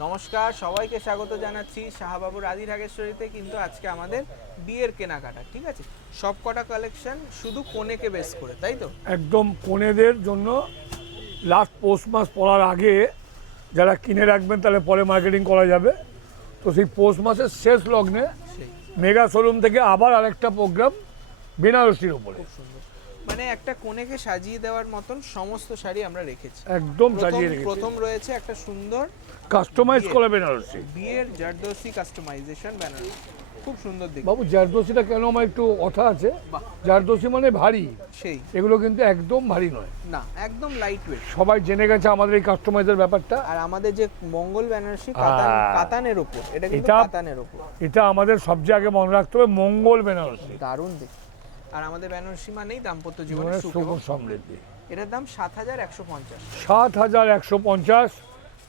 নমস্কার, সবাইকে স্বাগত জানাচ্ছি শাহবাবুর আদি ঢাকেশ্বরীতে। কিন্তু আজকে আমাদের বিয়ের কেনাকাটা, ঠিক আছে? সব কটা কালেকশন শুধু কনেকে বেস করে, তাই তো? একদম কনেদের জন্য লাস্ট পৌষ মাস পড়ার আগে যারা কিনে রাখবেন তাহলে পরে মার্কেটিং করা যাবে। তো সেই পৌষ মাসের শেষ লগ্নে সেই মেগা শোরুম থেকে আবার আরেকটা প্রোগ্রাম বেনারসির উপরে। খুব সুন্দর, মানে একটা কনেকে সাজিয়ে দেওয়ার মতন সমস্ত শাড়ি আমরা রেখেছি। একদম সাজিয়ে রেখেছি। প্রথম রয়েছে একটা সুন্দর কাস্টমাইজ করা বেনারসি, বিয়ের জারদোসি কাস্টমাইজেশন বেনারসি, খুব সুন্দর দেখতে। বাবু জারদোসিটা কেন আমার একটু কথা আছে, বাহ। জারদোসি মানে ভারী, সেই এগুলো কিন্তু একদম ভারী নয়, না, একদম লাইট ওয়েট। সবাই জেনে গেছে আমাদের এই কাস্টমাইজের ব্যাপারটা। আর আমাদের যে মঙ্গল বেনারসি কাতানের উপর, এটা কিন্তু কাতানের উপর। এটা আমাদের সবচেয়ে আগে মনে রাখতে হবে, মঙ্গল বেনারসি, দারুণ দেখতে। আর আমাদের বেনারসি মানেই দাম্পত্য জীবনের সুখ সুখ এবং সমৃদ্ধি। এটার দাম ৭,১৫০। ৭,১৫০,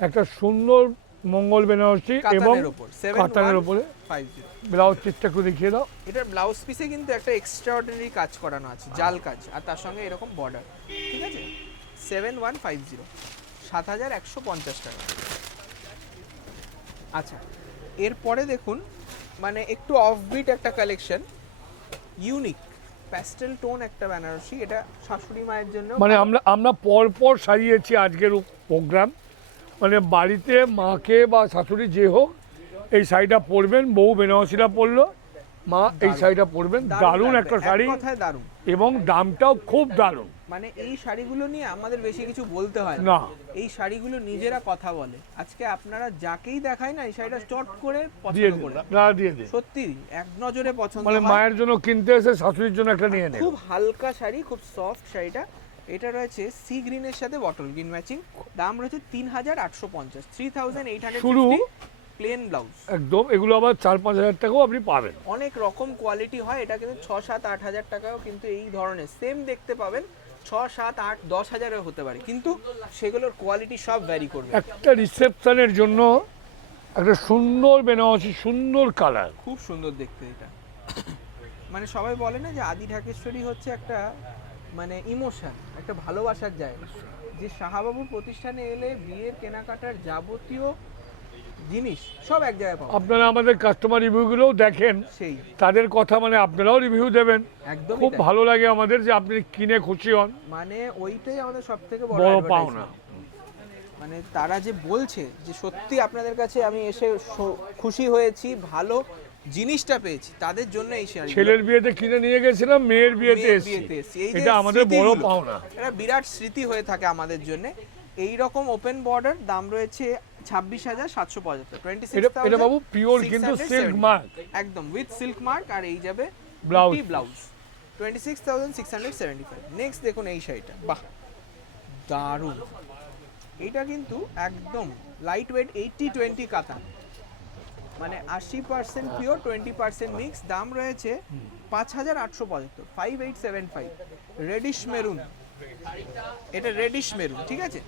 একটা সুন্দর মঙ্গল বেনারসি এবং কাতানের উপরে। ব্লাউজ পিসটা একটু দেখিয়ে দাও। এটার ব্লাউজ পিসে কিন্তু একটা এক্সট্রাঅর্ডিনারি কাজ করানো আছে, জাল কাজ, আর তার সঙ্গে এরকম বর্ডার, ঠিক আছে? 7150, ৭,১৫০ টাকা। আচ্ছা, এরপরে দেখুন, মানে একটু অফবিট একটা কালেকশন, ইউনিক প্যাস্টেল টোন একটা বেনারসি। এটা শাশুড়ি মায়ের জন্য, মানে আমরা পরপর সাজিয়েছি আজকের প্রোগ্রাম, মানে বাড়িতে মাকে বা শাশুড়ি যে হোক এই শাড়িটা পরবেন, বউ বেনারসিটা পরলো, মা এই শাড়িটা পরবেন। দারুণ একটা শাড়ি, কথায় দারুণ, এবং দামটাও খুব দারুণ। মানে এই শাড়িগুলো নিয়ে আমাদের বেশি কিছু বলতে হয় না, এই শাড়িগুলো নিজেরা কথা বলে। আজকে আপনারা যাকেই দেখায় না, এই শাড়িটা চট করে দিয়ে পছন্দ দিন, করে, না দিয়ে দিন, সত্যি এক নজরে পছন্দ মানে হয়। মায়ের জন্য কিনতে এসে শাশুড়ির জন্য একটা নিয়ে নেন। খুব হালকা শাড়ি, খুব সফট শাড়িটা। এটা রয়েছে সি গ্রিনের সাথে বটল গ্রিন ম্যাচিং। দাম রয়েছে ৩,৮৫০, ৩,৮50 শুরু প্লেন ব্লাউজ। একদম, এগুলো আবার ৪-৫ হাজার টাকাও আপনি পাবেন। অনেক রকম কোয়ালিটি হয়, এটা কিন্তু ৬-৭-৮ হাজার টাকাও কিন্তু এই ধরনের সেম দেখতে পাবেন। ৬-৭-৮-১০ হাজারেও হতে পারে, কিন্তু সেগুলোর কোয়ালিটি সব ভ্যারি করবে। একটা রিসেপশনের জন্য একটা সুন্দর বেনারসি, সুন্দর কালার, খুব সুন্দর দেখতে এটা। মানে সবাই বলে না যে আদি ঢাকেশ্বরী হচ্ছে একটা মানে ইমোশন, একটা ভালোবাসার জায়গা। যে শাহবাবুর প্রতিষ্ঠানে এলে বিয়ের কেনাকাটার যাবতীয় জিনিস সব এক জায়গায় পাবেন। আপনারা আমাদের কাস্টমার রিভিউগুলোও দেখেন, সেই তাদের কথা মানে আপনারাও রিভিউ দেবেন। একদম খুব ভালো লাগে আমাদের যে আপনি কিনে খুশি হন, মানে ওইটাই আমাদের সব থেকে বড় বড় advertisement। পাওনা। মানে তারা যে বলছে যে সত্যি আপনাদের কাছে আমি এসে খুশি হয়েছি, ভালো জিনিসটা পেয়েছি, তাদের জন্য এই শাড়ি। ছেলের বিয়েতে কিনে নিয়ে গেছিলাম, মেয়ের বিয়েতে এসেছি, এটা আমাদের বড় পাওনা। এটা বিরাট স্মৃতি হয়ে থাকে আমাদের জন্য। এই রকম ওপেন বর্ডার, দাম রয়েছে 26,775, এটা বাবু পিওর কিন্তু সিল্ক মার্ক, একদম উইথ সিল্ক মার্ক। আর এই যাবে ব্লাউজ, 26,675। নেক্সট দেখুন এই শাড়িটা, বাহ দারুণ। এটা কিন্তু একদম লাইট ওয়েট 80-20 কাতান, মানে 80% পিওর, 20% মিক্স। দাম রয়েছে 5,875, 5,875। রেডিশ মেরুন, এটা রেডিশ মেরুন, ঠিক আছে?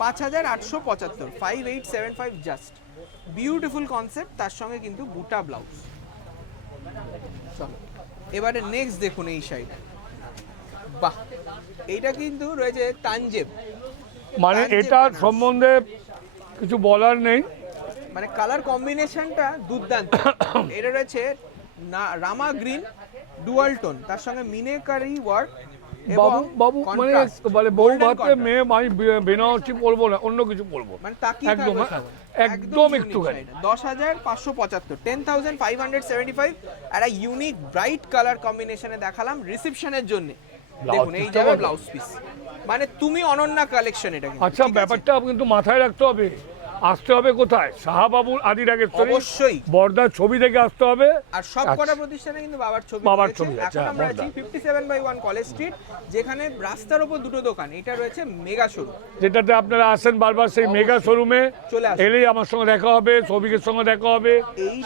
5,875, 5,875 জাস্ট। বিউটিফুল কনসেপ্ট, তার সঙ্গে কিন্তু বুটা ব্লাউজ। চলো এবারে নেক্সট দেখুন এই শাড়িটা, বাহ। এইটা কিন্তু রয়েছে তানজেব, মানে এটার সম্বন্ধে কিছু বলার নেই, মানে কালার কম্বিনেশনটা দুর্দান্ত। এটা রয়েছে রামা গ্রিন ডুয়াল টোন, তার সঙ্গে মিনেকারি ওয়ার্ক এবং বাবু মানে বউ ভাতে মেয়ে মাই বেনারসি পরবো না, অন্য কিছু পরবো, মানে তাকিয়ে একদম একদম একটুখানি। 10,575, 10,575। একটা ইউনিক ব্রাইট কালার কম্বিনেশনে দেখালাম রিসেপশনের জন্য। দেখুন এই যাবে ব্লাউজ পিস, মানে তুমি অনন্যা কালেকশন এটা কিন্তু। আচ্ছা, ব্যাপারটা কিন্তু মাথায় রাখতে হবে, আসতে হবে কোথায়? শাহবাবুর আদি ঢাকেশ্বরী, অবশ্যই বর্দার ছবি দেখে আসতে হবে। আর সব কটা প্রতিষ্ঠানে কিন্তু বাবার ছবি রয়েছে। এখন আমরা আছি 57/1 কলেজ স্ট্রিট, যেখানে রাস্তার উপর দুটো দোকান। এটা রয়েছে মেগা শোরুম, যেটাতে আপনারা আসেন বারবার, সেই মেগা শোরুমে চলে আসুন। এলেই আমার সঙ্গে দেখা হবে, সৌভিকের সঙ্গে দেখা হবে,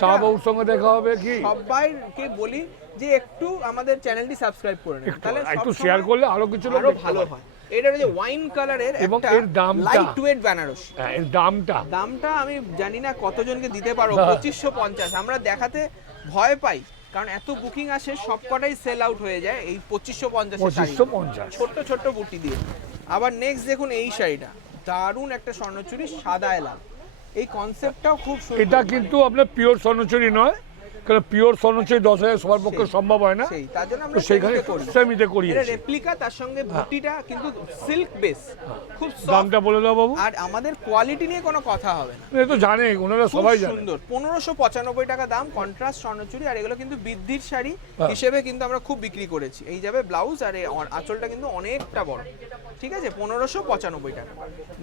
শাহবাবুর সঙ্গে দেখা হবে। কি সবাইকে বলি যে একটু আমাদের চ্যানেলটি সাবস্ক্রাইব করে নেবেন, তাহলে একটু শেয়ার করলে আরো কিছু লোক আরো ভালো হয়। এটা রয়েছে ওয়াইন কালারের এবং একটা এর দামটা, লাইট ওয়েট বেনারসি। এর দামটা আমি জানি না কতজনকে দিতে পারবো, 2550। আমরা দেখাতে ভয় পাই, কারণ এত বুকিং আসে, সবকটাই সেল আউট হয়ে যায় এই 2550 ছোট্ট ছোট্ট বুটি দিয়ে। আবার নেক্সট দেখুন এই শাড়িটা, দারুণ একটা স্বর্ণচুরি, সাদা লাল, এই কনসেপ্টটাও খুব সুন্দর। এটা কিন্তু আপনার পিওর স্বর্ণচুরি নয়, কারণ পিওর স্বর্ণচুরি 10,000 সবার পক্ষে সম্ভব হয় না, সেই তার জন্য তো আমরা সেইখানে সেমিতে এটা করিয়েছি। রেপ্লিকা, তার সঙ্গে বুটিটা কিন্তু সিল্ক বেস, খুব soft। দামটা বলে দাও বাবু। আর আমাদের কোয়ালিটি নিয়ে কোনো কথা হবে না, এ তো জানে, ওনারা খুব সবাই জানে। সুন্দর। 1595 টাকা দাম, কন্ট্রাস্ট স্বর্ণচুরি। আর এগুলো কিন্তু বৃদ্ধির শাড়ি হিসেবে কিন্তু আমরা খুব বিক্রি করেছি। এই যাবে ব্লাউজ, আর এই আঁচলটা কিন্তু অনেকটা বড়, ঠিক আছে, 1595 টাকা।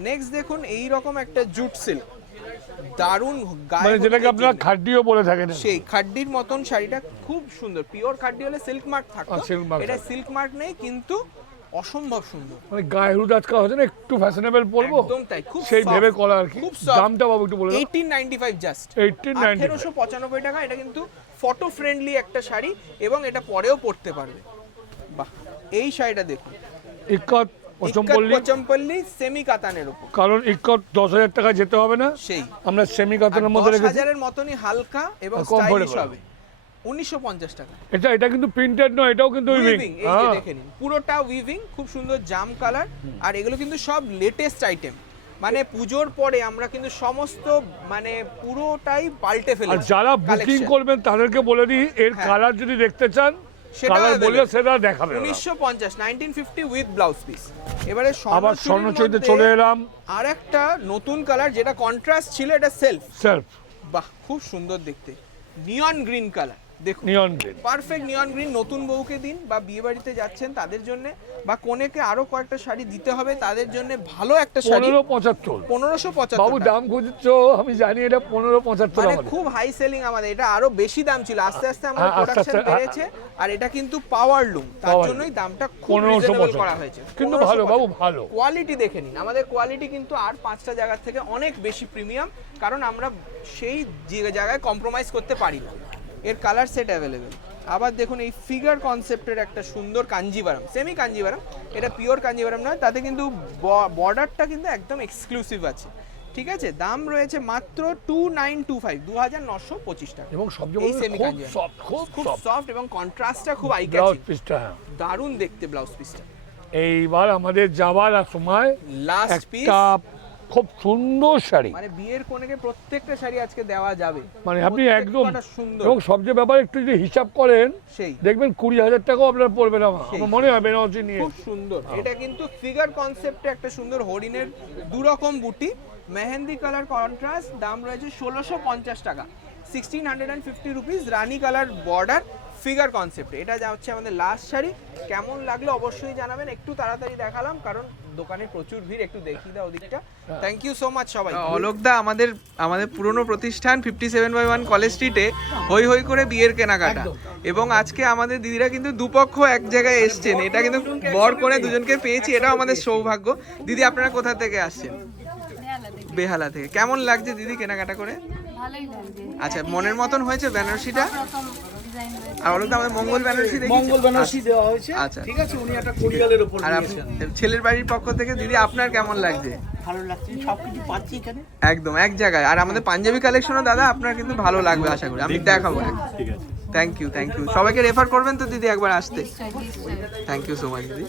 নেক্সট দেখুন এই রকম একটা জুট সিল্ক, দারুণ গায়ে মানে যেটাকে হলুদের আপনারা জন্য। খাড্ডিও বলে থাকেন। সেই খাড্ডির মতন শাড়িটা খুব সুন্দর। পিওর খাড্ডি হলে সিল্ক মার্ক থাকতো, silk mark এটা থাকে। সিল্ক মার্ক নেই, কিন্তু অসম্ভব সুন্দর। মানে গায়ে হলুদ আজকাল হচ্ছে না, একটু ফ্যাশনেবল পরবো, একদম তাই, খুব সেই soft, ভেবে করা আর কি। খুব soft। দামটা বাবু একটু বলে দাও। 1895 জাস্ট, 1895 1895 টাকা। এটা কিন্তু ফটো ফ্রেন্ডলি একটা শাড়ি, এবং এটা পরেও পরতে পারবে। বাহ, এই শাড়িটা দেখুন, ইক্কত পচমপল্লী, পচমপল্লী সেমি কাতানের উপর। কারণ ইক্কত 10,000 টাকা যেতে হবে না, সেই আমরা সেমি কাতানের মধ্যে রেখেছি। 10,000-এর মতনই হালকা এবং আর comfortable। স্টাইলিশ হবে। 1950 টাকা। এটা কিন্তু প্রিন্টেড নয়, এটাও কিন্তু উইভিং। উইভিং, এই যে দেখে নিন, পুরোটা উইভিং, খুব সুন্দর জাম কালার। আর এগুলো কিন্তু সব লেটেস্ট আইটেম, মানে পুজোর পরে আমরা কিন্তু সমস্ত মানে পুরোটাই পাল্টে আর ফেলেছি। যারা বুকিং collection। করবেন তাদেরকে বলে দিই, এর হ্যাঁ। কালার যদি দেখতে চান, সেটাও কালার বললে available। সেটা দেখাবে ওরা। 1950 উইথ ব্লাউজ পিস। এবারে আবার স্বর্ণচুরিতে চলে এলাম, আর একটা নতুন কালার, যেটা কন্ট্রাস্ট ছিল, এটা সেলফ। সেলফ বাহ, খুব সুন্দর দেখতে, নিয়ন গ্রিন কালার। দেখুন, neon green. Perfect neon green. নতুন বউকে দিন, বা বিয়ে বাড়িতে যাচ্ছেন তাদের জন্য, বা কোনেকে আরো কয়েকটা শাড়ি দিতে হবে তাদের জন্য ভালো একটা শাড়ি। 1575 1575 বাবু দাম খুঁজছো, আমি জানি এটা 1575 মানে আমাদের। খুব হাই সেলিং আমাদের। এটা আরো বেশি দাম ছিল, আস্তে আস্তে আমাদের হ্যাঁ, আস্তে প্রোডাকশন আস্তে, বেড়েছে। আর এটা কিন্তু পাওয়ার লুম, তার Power জন্যই দামটা খুব 1575 রিজনেবল করা হয়েছে। কিন্তু ভালো বাবু, ভালো। কোয়ালিটি দেখে নিন, আমাদের কোয়ালিটি কিন্তু আর 5টা জায়গা থেকে অনেক বেশি প্রিমিয়াম, কারণ আমরা সেই জায়গায় কম্প্রোমাইজ করতে পারি না। এর কালার সেট অ্যাভেলেবেল। আবার দেখুন এই ফিগার কনসেপ্টের একটা সুন্দর কাঞ্জিভারাম, সেমি কাঞ্জিভারাম, এটা পিওর কাঞ্জিভারাম নয়, তাতে কিন্তু বর্ডারটা কিন্তু একদম এক্সক্লুসিভ আছে, ঠিক আছে। দাম রয়েছে মাত্র 2925, 2925 টাকা। এবং সবচেয়ে এই বড় সেমি খুব কাঞ্জিভারাম সফট, খুব সফট সফট, এবং কন্ট্রাস্টটা খুব আই ব্লাউজ ক্যাচিং, পিসটা। হ্যাঁ, দারুণ দেখতে ব্লাউজ পিসটা। এইবার আমাদের যাবার সময় লাস্ট পিস, একটা খুব সুন্দর শাড়ি, মানে বিয়ের কোণেকে প্রত্যেকটা শাড়ি আজকে দেওয়া যাবে, মানে আপনি একদম, প্রত্যেকটা সুন্দর। এবং সবচেয়ে ব্যাপার একটু যদি হিসাব করেন, সেই দেখবেন 20,000 টাকাও আপনার পড়বে না। সেই। আমার মনে হয় বেনারসি নিয়ে। খুব সুন্দর। এটা কিন্তু ফিগার কনসেপ্টে একটা সুন্দর হরিণের দুরকম বুটি, মেহেন্দি কালার কন্ট্রাস্ট। দাম রয়েছে 1650 টাকা, 1650 রুপিস। রানী কালার বর্ডার, ফিগার কনসেপ্টে। এটা যা হচ্ছে আমাদের লাস্ট শাড়ি। কেমন লাগলো অবশ্যই জানাবেন। একটু তাড়াতাড়ি দেখালাম কারণ দোকানে প্রচুর ভিড়, একটু দেখিয়ে দাও ওদিকটা। থ্যাংক ইউ সো মাচ সবাই। অলোকদা, আমাদের পুরনো প্রতিষ্ঠান 57/1 কলেজ স্ট্রিটে হই হই করে বিয়ের কেনাকাটা, এবং আজকে আমাদের দিদিরা কিন্তু দুপক্ষ এক জায়গায় এসছেন। এটা কিন্তু বর করে দুজনকে পেয়েছি, এটাও আমাদের সৌভাগ্য। দিদি আপনারা কোথা থেকে আসছেন? বেহালা থেকে। কেমন লাগছে দিদি কেনাকাটা করে? ভালোই লাগছে। আচ্ছা, মনের মতন হয়েছে বেনারসিটা? রকম ডিজাইন রয়েছে। আর অলোকদা, আমাদের মঙ্গল বেনারসি দেখি। মঙ্গল বেনারসি দেওয়া হয়েছে। আচ্ছা। ঠিক আছে, উনি একটা কোরিয়ালের উপর আর আপনি নিয়েছেন। ছেলের বাড়ির পক্ষ থেকে দিদি আপনার কেমন লাগছে? ভালো লাগছে, সবকিছু পাচ্ছি এখানে। একদম এক জায়গায়। আর আমাদের পাঞ্জাবি কালেকশনও দাদা আপনার কিন্তু ভালো লাগবে আশা করি, আমি দেখাবো। ঠিক আছে, থ্যাংক ইউ। সবাইকে রেফার করবেন তো দিদি একবার আসতে? নিশ্চয়ই নিশ্চয়ই। থ্যাংক ইউ সো মাচ দিদি।